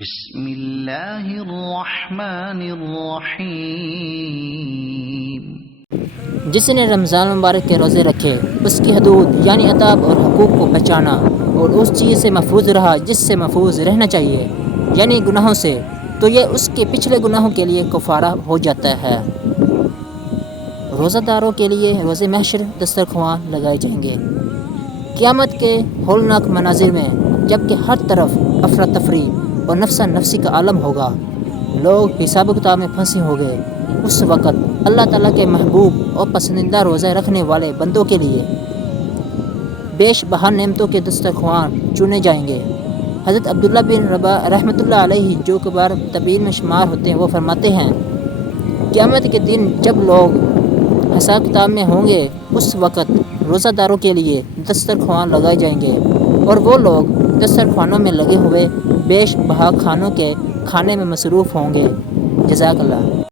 بسم اللہ الرحمن الرحیم۔ جس نے رمضان مبارک کے روزے رکھے، اس کی حدود یعنی آداب اور حقوق کو پہچانا اور اس چیز سے محفوظ رہا جس سے محفوظ رہنا چاہیے، یعنی گناہوں سے، تو یہ اس کے پچھلے گناہوں کے لیے کفارہ ہو جاتا ہے۔ روزہ داروں کے لیے روز محشر دسترخوان لگائے جائیں گے۔ قیامت کے ہولناک مناظر میں جب کہ ہر طرف افراتفری اور نفسا نفسی کا عالم ہوگا، لوگ حساب و کتاب میں پھنسے ہوں گے، اس وقت اللہ تعالیٰ کے محبوب اور پسندیدہ روزہ رکھنے والے بندوں کے لیے بیش بہا نعمتوں کے دسترخوان چنے جائیں گے۔ حضرت عبداللہ بن رباح رحمۃ اللہ علیہ جو کبار تابعین میں شمار ہوتے ہیں، وہ فرماتے ہیں، قیامت کے دن جب لوگ حساب کتاب میں ہوں گے، اس وقت روزہ داروں کے لیے دسترخوان لگائے جائیں گے، اور وہ لوگ دسترخوانوں میں لگے ہوئے بیش بہا کھانوں کے کھانے میں مصروف ہوں گے۔ جزاک اللہ۔